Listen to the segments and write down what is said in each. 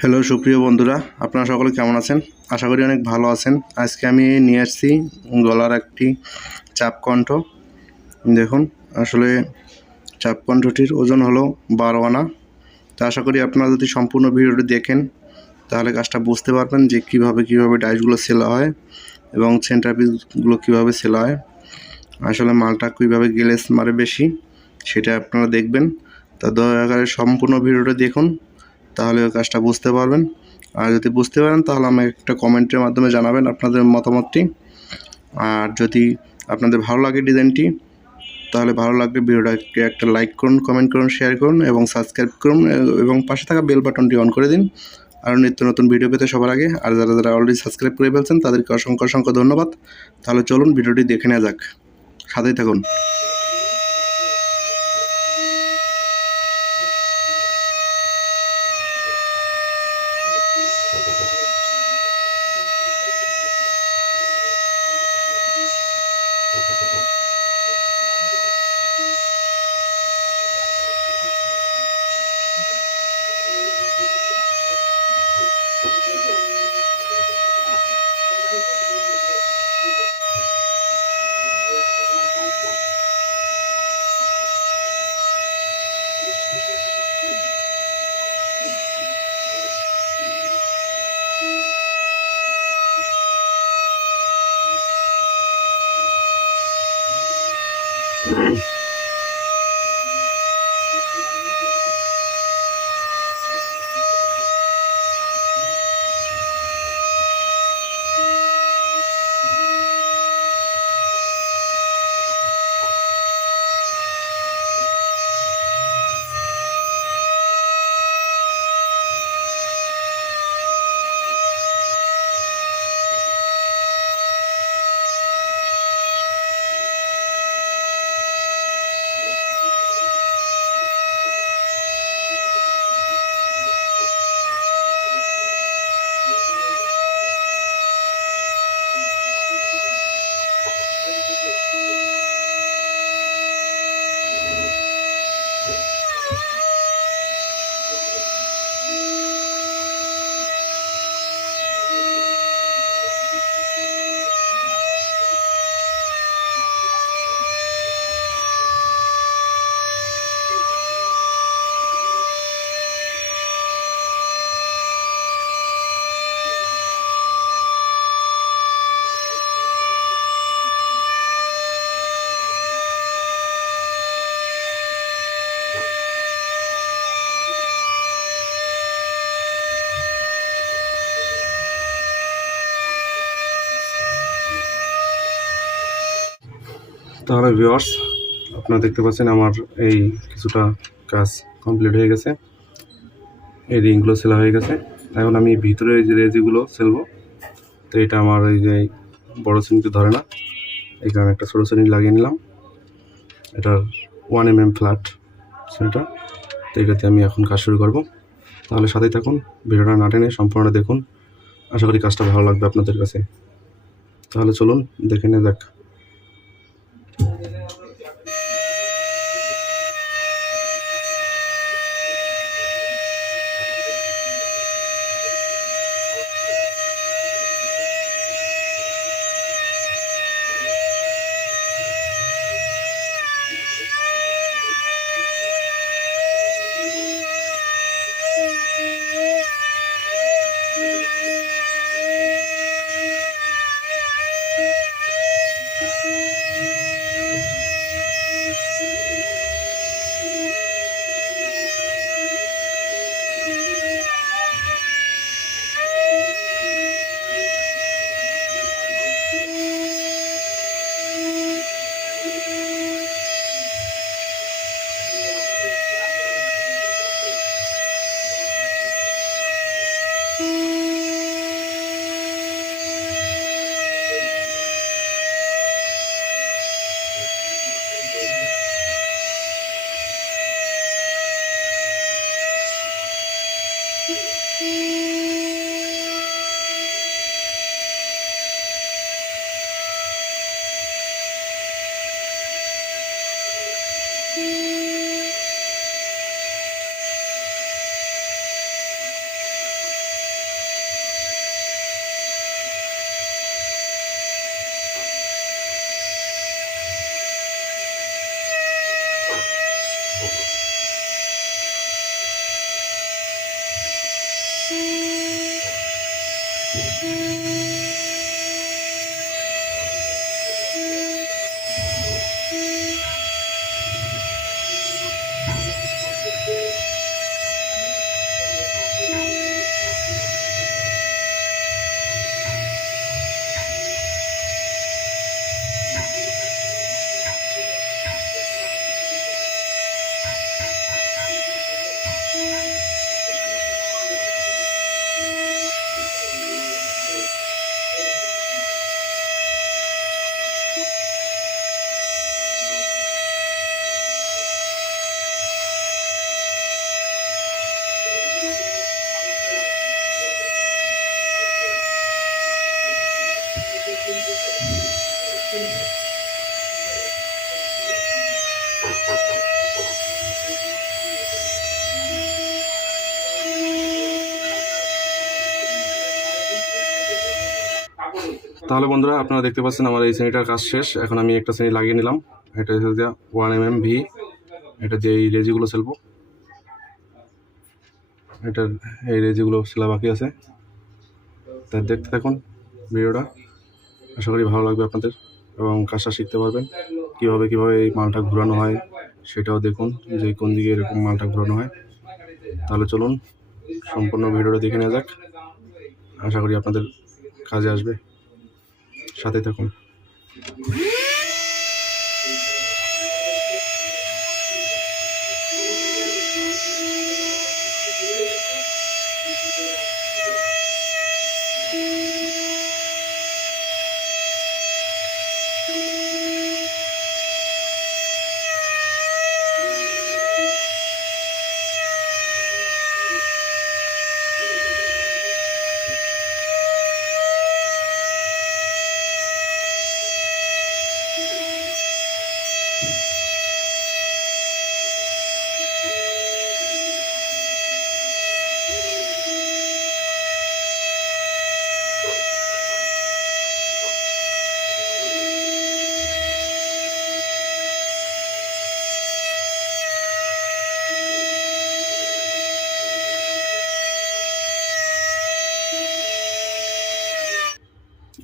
Hello সুপ্রিয় বন্ধুরা, আপনারা সকলে কেমন আছেন? আশা করি অনেক ভালো আছেন। আজকে আমি নিয়ে আসছি গলার একটি চাপকণ্ঠ। দেখুন, আসলে চাপকণ্ঠটির ওজন হলো বারো আনা। তো আশা করি আপনারা যদি সম্পূর্ণ ভিডিওটি দেখেন, তাহলে কাজটা বুঝতে পারবেন যে কীভাবে কীভাবে ডাইসগুলো সেলা হয় এবং সেন্টার পিসগুলো কীভাবে সেলা হয়। আসলে মালটা কীভাবে গেলেস মারে বেশি, সেটা আপনারা দেখবেন। তা দয়া করে সম্পূর্ণ ভিডিওটা দেখুন। তাহলে ওই কাজটা বুঝতে পারবেন। আর যদি বুঝতে পারেন, তাহলে আমাকে একটা কমেন্টের মাধ্যমে জানাবেন আপনাদের মতামতটি। আর যদি আপনাদের ভালো লাগে ডিজাইনটি, তাহলে ভালো লাগলে ভিডিওটাকে একটা লাইক করুন, কমেন্ট করুন, শেয়ার করুন এবং সাবস্ক্রাইব করুন এবং পাশে থাকা বেল বাটনটি অন করে দিন। আরও নিত্য নতুন ভিডিও পেতে সবার আগে। আর যারা যারা অলরেডি সাবস্ক্রাইব করে ফেলছেন, তাদেরকে অসংখ্য অসংখ্য ধন্যবাদ। তাহলে চলুন ভিডিওটি দেখে নেওয়া যাক। সাথেই থাকুন। Mm-hmm. তাহলে ভিওয়ার্স আপনারা দেখতে পাচ্ছেন আমার এই কিছুটা কাজ কমপ্লিট হয়ে গেছে। এই রিংগুলো সেলা হয়ে গেছে। এখন আমি ভিতরে এই যে রেজিগুলো সেলবো তো এটা আমার ওই যে বড়ো শ্রেণীতে ধরে না, এই কারণে একটা ছোটো শ্রেণি লাগিয়ে নিলাম। এটার ওয়ান এম এম ফ্ল্যাট সেটা তো এটাতে আমি এখন কাজ শুরু করব। তাহলে সাথেই থাকুন, ভিডিওটা না টেনে সম্পূর্ণটা দেখুন। আশা করি কাজটা ভালো লাগবে আপনাদের কাছে। তাহলে চলুন, দেখে নেওয়া যাক। তাহলে বন্ধুরা, আপনারা দেখতে পাচ্ছেন আমার এই শ্রেণীটার কাজ শেষ। এখন আমি একটা শ্রেণি লাগিয়ে নিলাম। এটা হচ্ছে ওয়ান এম এম ভি। এটা দিয়ে এই রেজিগুলো সেলবো এটার এই রেজিগুলো সেলা বাকি আছে। তাই দেখতে থাকুন ভিডিওটা। আশা করি ভালো লাগবে আপনাদের এবং কাজটা শিখতে পারবেন। কীভাবে কীভাবে এই মালটা ঘোরানো হয় সেটাও দেখুন যে কোন দিকে এরকম মালটা ঘোরানো হয়। তাহলে চলুন, সম্পূর্ণ ভিডিওটা দেখে নেওয়া যাক। আশা করি আপনাদের কাজে আসবে। সাথে থাকুন।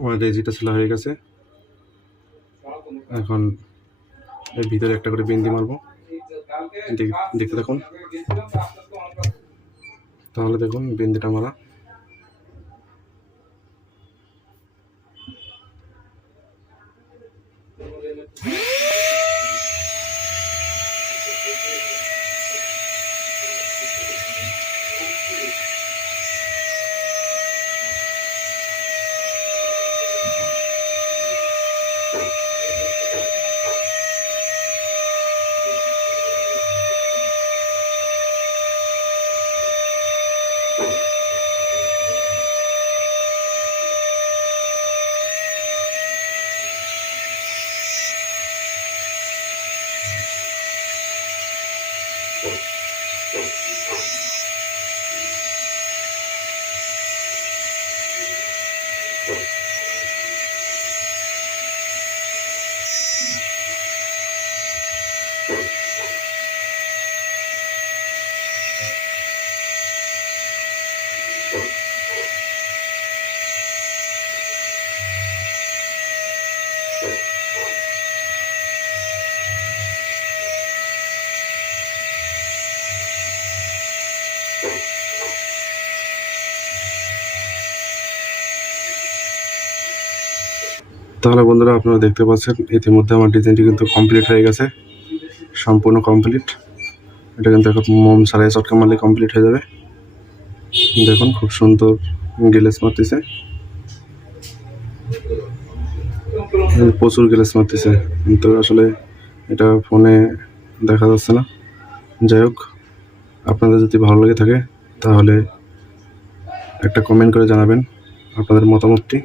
আমার রেজিটা সেলা হয়ে গেছে। এখন এর ভিতরে একটা করে বিন্দি মারবো। দেখ- দেখতে দেখুন। তাহলে দেখুন বিন্দিটা মারা। তাহলে বন্ধুরা আপনারা দেখতে পাচ্ছেন, ইতিমধ্যে আমার ডিজাইনটি কিন্তু কমপ্লিট হয়ে গেছে, সম্পূর্ণ কমপ্লিট এটা কিন্তু এখন মোম সারাই চটকা মারলে কমপ্লিট হয়ে যাবে। দেখুন, খুব সুন্দর গিলেস মারতেছে। প্রচুর গিলেস মারতেছে। কিন্তু আসলে এটা ফোনে দেখা যাচ্ছে না। যাই হোক, আপনাদের যদি ভালো লেগে থাকে, তাহলে একটা কমেন্ট করে জানাবেন আপনাদের মতামতটি।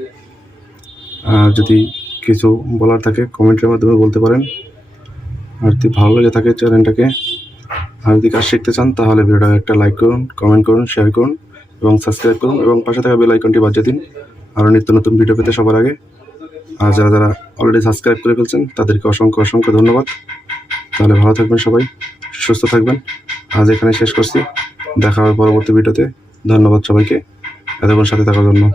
আর যদি কিছু বলার থাকে, কমেন্টের মাধ্যমে বলতে পারেন। আর যদি ভালো লেগে থাকে চ্যানেলটাকে, আর যদি কাজ শিখতে চান, তাহলে ভিডিওটা একটা লাইক করুন কমেন্ট করুন শেয়ার করুন, এবং সাবস্ক্রাইব করুন, এবং পাশে থাকা বেল আইকনটি বাজিয়ে দিন। আরও নিত্য নতুন ভিডিও পেতে সবার আগে। আর যারা যারা অলরেডি সাবস্ক্রাইব করে ফেলছেন, তাদেরকে অসংখ্য অসংখ্য ধন্যবাদ। তাহলে ভালো থাকবেন সবাই, সুস্থ থাকবেন। আজ এখানে শেষ করছি। দেখা হবে পরবর্তী ভিডিওতে ধন্যবাদ সবাইকে। এতক্ষণ সাথে থাকার জন্য।